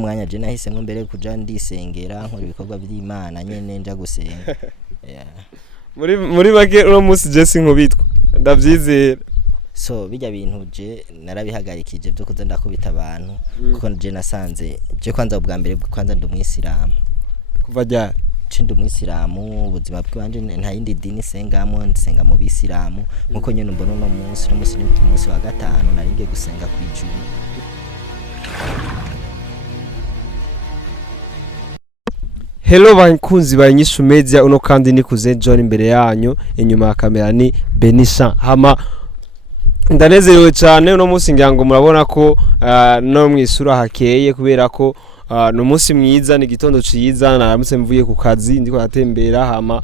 Umwanya je nahisemwe mbere kuja ndisengera nkora ibikorwa by'Imana nyene nja gusenga. Yeah. muri make uno munsi je sinkubitwa ndavyizera. So bijya bintu je narabihagarikije byo kuza ndakubita abantu kuko je nasanze je kwanza ubwa mbere kwanza ndi umwisilamu. Kuva ryari? Ndi umwisilamu ubuzima bwanje nta yindi dini sengamo ndisenga mu bisilamu nkuko nyene mbona no munsi ni umunsi wa gatanu naringiye gusenga kwijuru. Hello bankunzi ba Inyishu Media, uno kandi nikuze John imbere yanyu, inyuma ya kamera ni Benisha. Hama ndanezerewe cyane uno munsi ngira ngo murabona ko no mwisura hakeye kubera ko no munsi mwiza ni gitondo ciza, naramutse mvuye ku kazi ndiko natembera hama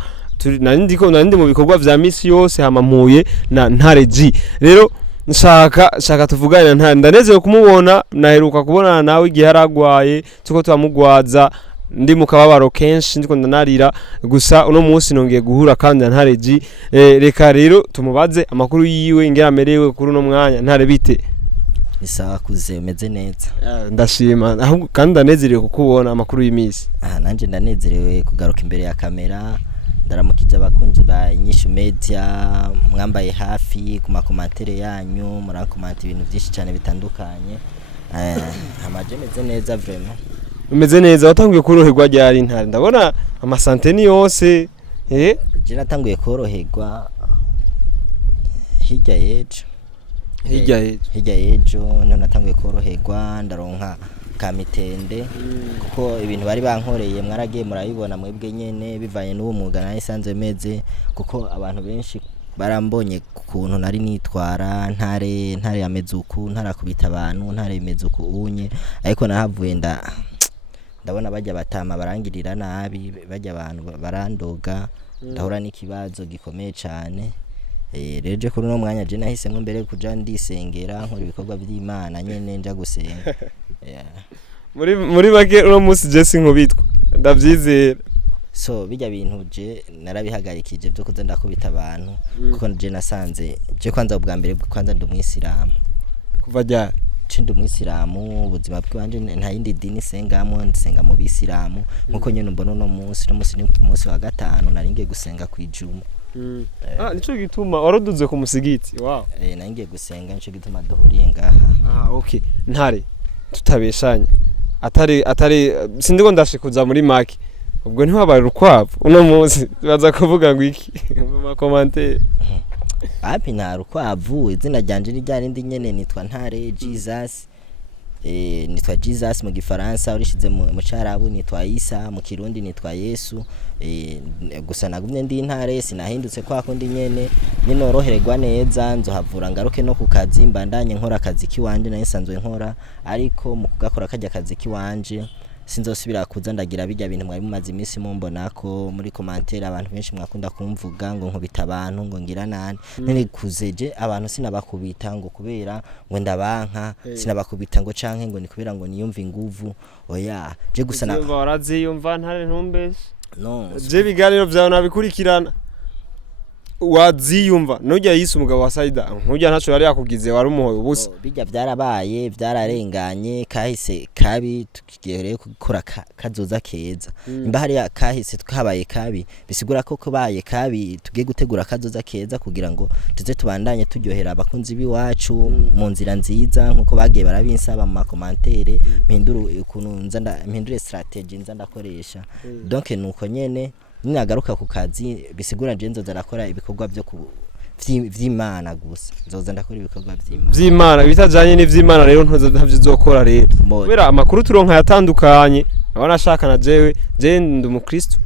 nandi mu bikorwa vya misi yose hama mpuye na Ntare G. Rero nshaka tuvugane na Ntare, ndanezerewe kumubona, naheruka kubonana nawe igihe aragwaye tuko twamugwaza ndi mu kababaro kenshi ndiko ndanarira, gusa uno munsi nongeye guhura kandi na Ntare G. Reka rero tumubaze amakuru yiwe ingera amerewe kuri uno mwanya. Ntare bite? Isaha kuze umeze neza. Ndashima ahubwo kandi ndanezerewe kukubona amakuru y'imisi. Nanje ndanezerewe kugaruka imbere ya kamera, ndaramukije abakunzi ba Inyishu Media, mwambaye hafi ku makomantere yanyu, murakomanta ibintu byinshi cyane bitandukanye. Amaje meze neza vraiment. Umeze neza, watanguye koroherwa ryari Ntare? Ndabona amasanteni yose je natanguye koroherwa hirya yejo none natanguye koroherwa ndaronka ka mpitende kuko ibintu bari bankoreye mwaragiye murabibona mwebwe nyene bivanye n'uwo mwuga nayo isanzwe meze, kuko abantu benshi barambonye kuntu nari nitwara Ntare yameze uku, ntarakubita abantu, Ntare yameze uku unye, ariko nahavuye ndabona bajya batama barangirira nabi, bajya abantu barandoga, ndahura n'ikibazo gikomeye cyane. Rero je kuri no mwanya je nahisemwe mbere kuja ndisengera nkora ibikorwa by'Imana nyene nja gusenga. muri make uno munsi je sinkubitwa ndavyizera. So bijya bintu je narabihagarikije byo kuza ndakubita abantu kuko je nasanze je kwanza ubwa mbere kwanza ndi umwisilamu. Kuva ryari? Ndi umwisilamu ubuzima bwanje nta yindi dini sengamo ndisenga mu bisilamu nkuko nyene mbona no munsi ni umunsi wa gatanu naringiye gusenga kwijuru. Nico gituma waroduze ku musigiti. Wow. Naringiye gusenga nico gituma duhuriye ngaha. Okay. Ntare tutabeshanye atari sindiko ndashikuza muri make, ubwo ntiwabaye urukwavu uno munsi baza kuvuga ngo iki mu makomantere? Api nta rukwavu, izina ryanje ni ryarindi nyene nitwa Ntare Jesus. Nitwa Jesus mu gifaransa, urishize mu cyarabu nitwa Isa, mu kirundi nitwa Yesu. Gusa nagumye ndi Ntare, sinahindutse kwa kundi nyene, ninoroherwa neza nzohavura ngaruke no ku kazi, mbandanye nkora akazi kiwanje nayo nsanzwe nkora, ariko mu kugakora kajya akazi kiwanje sinzosubira kuza ndagira bijya bintu mwari mumaze iminsi mumbonako muri commentaire, abantu benshi mwakunda kumvuga ngo nkubita abantu ngo ngira nani. Nene kuzeje abantu sinabakubita ngo kubera ngo ndabanka, sinabakubita ngo canke ngo ni kubera ngo niyumva inguvu. Oya je gusa na baraziyumva Ntare ntumbeshe. No je biganiro byawe nabikurikirana waziyumva nujya yise umugabo wa Saida nkujya ntaco yari yakugize wari umuhoye ubusa. Bijya byarabaye byararenganye, kahise kabi tukigereye gukora kazoza keza. Imba hari kahise tukabaye kabi bisigura ko kubaye kabi tugiye gutegura kazoza keza kugira ngo tuze tubandanye turyohera abakunzi biwacu mu nzira nziza nkuko bagiye barabinsaba mu makomantere, mpindure strategy nza ndakoresha. Donc nuko nyene ninagaruka ku kazi bisigura je nzoza ndakora ibikorwa byo vy'Imana gusa, nzoza ndakora ibikorwa vy'Imana bitajanye n'ivy'Imana. Rero ntavyo rero kubera amakuru turonka yatandukanye, abana shaka na jewe ndi umukristo.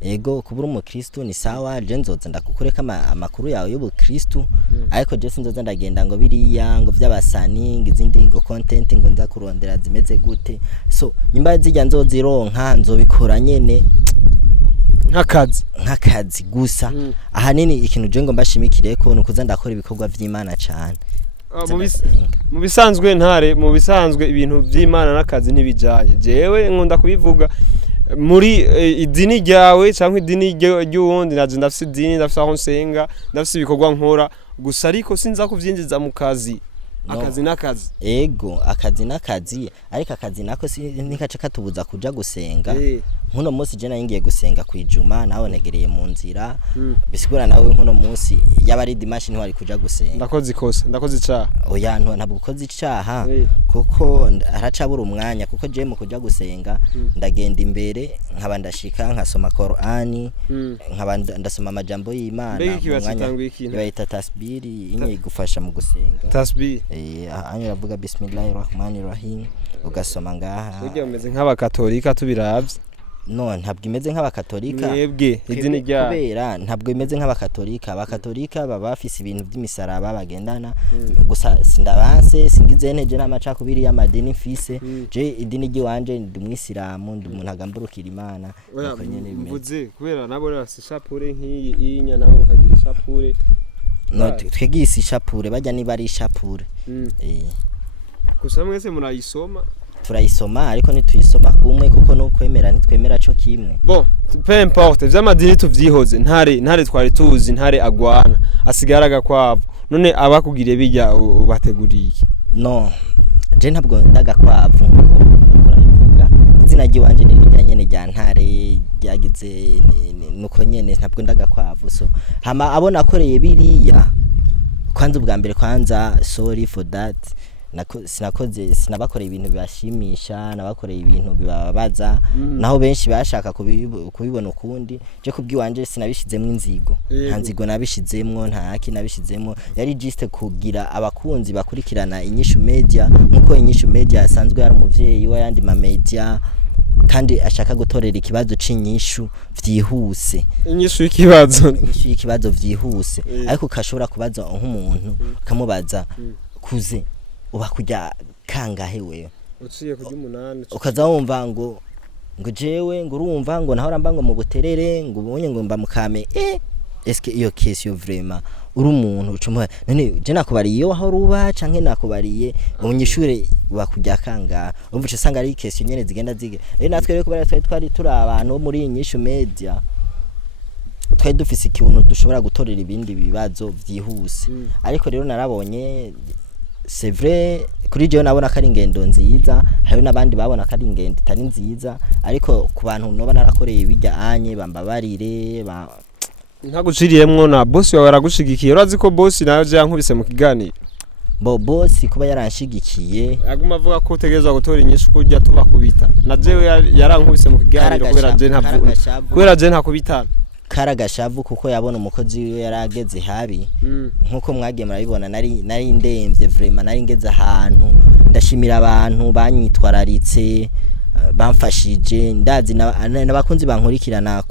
Ego kubura umukristo ni sawa, je nzoza ndakukureka amakuru yawe y'ubukristo, ariko je sinzoza ndagenda ngo biriya ngo vy'abasani ngizindi ngo content ngo nza kurondera zimeze gute. So nyimba zijya nzozironka nzobikora nyene nk'akazi gusa. Ahanini ikintu je ngo mbashimikire ko nukuza ndakora ibikorwa vy'Imana cyane. Mu bisanzwe Ntare, mu bisanzwe ibintu vy'Imana n'akazi ntibijanye. Jewe nkunda kubivuga muri idini ryawe cyangwa idini ry'uwundi, naje ndafise idini, ndafise aho nsenga, ndafise ibikorwa nkora gusa, ariko sinza kuvyinjiza mu kazi. akazi n'akazi ego akazi n'akazi ariko akazi nako nikaca katubuza kuja gusenga nkuno munsi je nayingiye gusenga kwijuma nawe negereye mu nzira bisigura nawe nkuno munsi yaba ari dimanche ntwari kuja gusenga ndakoze icaha oya ntabwo ukoze icaha kuko aracabura umwanya kuko je mu kuja gusenga ndagenda imbere nkaba ndashika nkasoma Qur'ani nkaba ndasoma amajambo y'Imana mu mwanya bayita tasbiri inye igufasha mu gusenga tasbih anyo ravuga bismillahirrahmanirrahim ugasoma ngaha ujye umeze nk'abakatolika tubiravye no ntabwo imeze nk'abakatolika mwebwe idini rya kubera ntabwo imeze nk'abakatolika abakatolika baba bafise ibintu by'imisaraba bagendana gusa sindabanse singize nteje n'amacakubiri y'amadini mfise je idini ry'iwanje ndi umwisilamu ndi umuntu agamburukira Imana uko nyene bimeze kubera nabo rasi shapure nk'iyi inya nabo bakagira shapure no twegise ishapure bajya niba ari ishapure gusa mwese murayisoma turayisoma ariko ntituyisoma kumwe kuko no kwemera ntitwemera cyo kimwe bon peu importe vy'amadini tuvyihoze ntare twari tuzi ntare agwana asigaraga kwavo none abakugiriye bijya ubateguriye no je ntabwo ndagakwavu ukora izina ry'iwanje ni rijyanye n'ijya ntare ryagize nuko nyene ntabwo ndagakwavu so hama abona akoreye biriya kwanza ubwa mbere kwanza sorry for that sinabakoreye ibintu bibashimisha nabakoreye ibintu bibabaza naho benshi bashaka kubibona ukundi je kubwiwanje sinabishizemo inzigo nta nzigo nabishizemo nta haki nabishizemo yari juste kugira abakunzi bakurikirana inyishu media nkuko inyishu media asanzwe yari umuvyeyi wa yandi ma media kandi ashaka gutorera ikibazo c'inyishu vyihuse inyishu y'ikibazo vyihuse ariko kashobora kubaza nk'umuntu kamubaza kuze uba kujya kangahe wewe uciye kujya 8 ukaza wumva ngo jewe ngo urumva ngo naho ramba ngo mu buterere ngo ubonye ngo mba mukame eske iyo case yo vraiment uri umuntu ucuma none je nakubariye aho ruba canke nakubariye umunyishure bakujya kanga urumva cyo sanga ari case nyene zigenda zige natwe rero kubara twari turi abantu muri inyishu media twari dufise ikintu dushobora gutorera ibindi bibazo vyihuse ariko rero narabonye c'est vrai kuri je nabona ko ari ingendo nziza hari nabandi babona ko ari ingendo itari nziza ariko ku bantu noba narakoreye bijya anye bambabarire ntaguciriyemwo na boss yawe aragushigikiye urazi ko boss nayo je yankubise mu kiganiro boss kuba yaranshigikiye aguma avuga ko utegerezwa gutora inyishu kujya tubakubita na jewe yarankubise mu kiganiro kubera je ntakubitana karagashavu kuko yabona umukozi wiwe yarageze habi nkuko mwagiye murabibona nari ndemvye vraiment nari ngeze ahantu ndashimira abantu banyitwararitse bamfashije ndazi nabakunzi bankurikirana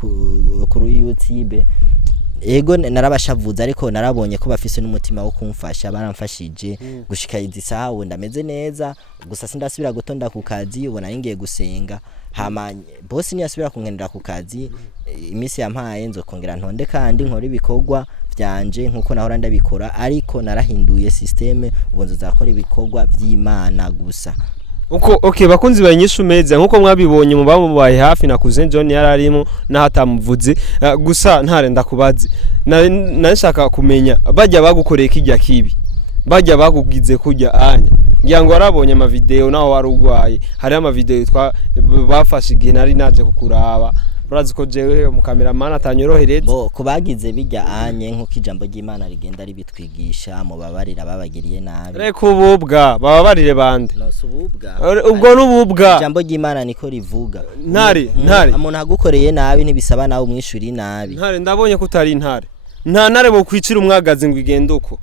kuri YouTube ego narabashavuza ariko narabonye ko bafise n'umutima wo kumfasha baramfashije gushika izi saha ndameze neza gusa sindasubira gutonda ku kazi ubona ngiye gusenga hama boss ni asubira kungendera ku kazi imisi yampaye nzokongera ntonde kandi nkora ibikorwa byanje nkuko nahora ndabikora ariko narahinduye systeme ubu nzakora ibikorwa by'Imana gusa uko okay bakunzi banyishu meza nkuko mwabibonye mu bamubaye hafi nakuze John yararimo nahatamuvuze gusa ntare ndakubazi nashaka kumenya bajya bagukoreye kijya kibi bajya bagugize kujya anya ngira ngo warabonye ama video naho warugwaye hari ama video bafashe igihe nari naje kukuraba urazi ko jewe mu cameraman atanyorohereze kubagize bijya anye nkuko ijambo ry'Imana rigenda ribitwigisha mu babarira babagiriye nabi reko ububwa bababarire bande no sububwa ubwo n'ububwa ijambo ry'Imana niko rivuga ntare umuntu agukoreye nabi ntibisaba nawe umwishuri nabi ntare ndabonye ko utari ntare nta ntare bo kwicira umwagazi ngo igende uko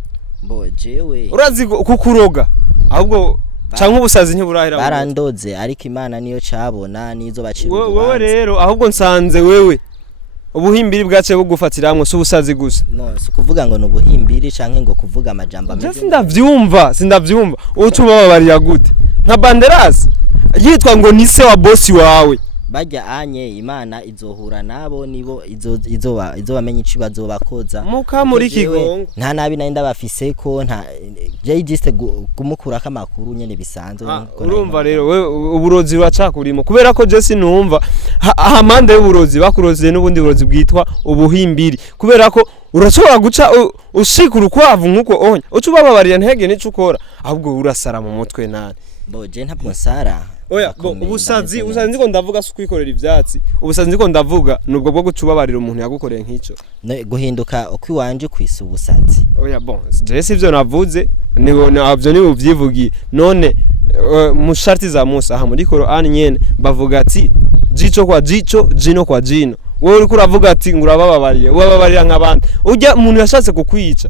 jewe urazi kukuroga ahubwo canke ubusazi ntiburahira barandoze ariko Imana niyo cabona nizo bacira wowe rero ahubwo nsanze wewe ubuhimbiri bwace bugufatiramwe subusazi gusa no sukuvuga ngo no buhimbiri canke ngo kuvuga amajambo ameze sindavyumva utuma babariya gute nka Banderas yitwa ngo ni se wa boss wawe bajya anye Imana izohura nabo nibo izobamenya ici bazobakoza muka muri kigongo nta nabi nari ndabafise ko nta je just kumukura kamakuru nyene bisanzwe urumva rero we uburozi buracakurimo kubera ko je sinumva amande y'uburozi bakuroze n'ubundi burozi bwitwa ubuhimbiri kubera ko urashobora guca ushikura ukwavu nkuko onye ucubababarira ntege nico ukora ahubwo urasara mu mutwe nane bo je ntabwo nsara oya ubusazi ko ndavuga su kwikorera ivyatsi ubusazi ko ndavuga nubwo bwo gucubabarira umuntu yagukoreye nk'ico guhinduka uko iwanje kwisa ubusazi oya bon je sivyo navuze navyo ni ubyivugiye none mu sharti za Musa aha muri Qur'an nyene bavuga ati jicho kwa jicho jino kwa jino wowe uri kuravuga ati ngurabababariye ubababarira nk'abandi ujya umuntu yashatse kukwica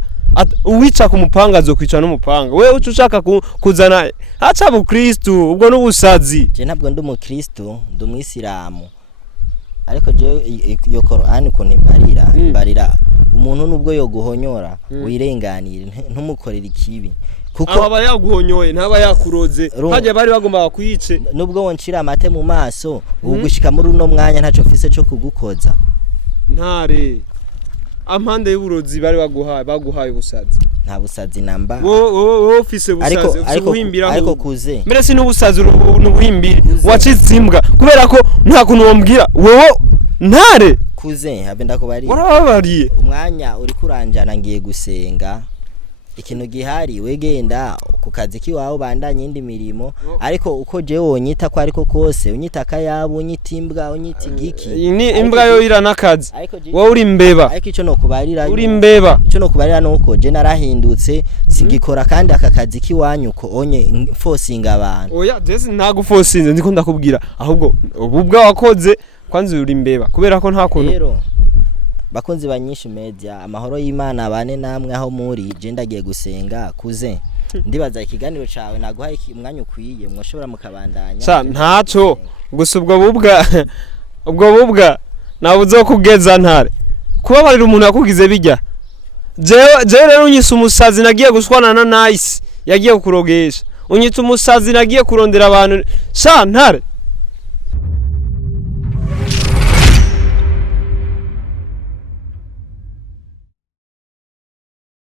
uwica ku mupanga azokwica n'umupanga wewe uca ushaka kuzana aca bu Kristo ubwo n'ubusazi je ntabwo ndi umukristo ndi umwisilamu ariko je iyo Qur'an ukuntu imbarira umuntu nubwo yo guhonyora wirenganire ntumukorera ikibi kuko aba yaguhonyoye ntaba yakuroze haje bari bagomba kwice nubwo woncira amate mu maso ugushika muri uno mwanya ntaco mfise cyo kugukoza Ntare ampande y'uburozi bari baguhaye ubusazi nta busazi namba wowe ufise busazi uhimbira ariko kuze mbere si n'ubusazi n'ubuhimbiri wacizimbwa kubera ko nta kuntu wombwira wowe Ntare kuze habe ndakubariye warababariye umwanya uri kuranjana ngiye gusenga ikintu gihari wegenda ku kazi kiwawe bandanye indi mirimo ariko uko je wonyita ko ariko kose unyita kayabo unyita imbwa unyita igiki ni imbwa yo iranakazi wowe uri mbeba ariko ico no kubarira uri mbeba ico no kubarira nuko je narahindutse sigikora kandi aka kazi kiwanyu ko onye forcing abantu oya desi ntago forcing ndiko ndakubwira ahubwo ububwa wakoze kwanze uri mbeba kubera ko nta kuntu rero bakunzi banyinshi media amahoro y'Imana abane namwe aho muri je ndagiye gusenga kuze ndibaza ikiganiro cawe naguhaye umwanya ukwiye mwoshobora mukabandanya cha ntaco gusa ubwo bubwa nawe uzokugeza Ntare kubabarira umuntu yakugize bijya je rero unyise umusazi nagiye gushwana na Nice yagiye kurogesha unyitse umusazi nagiye kurondera abantu cha Ntare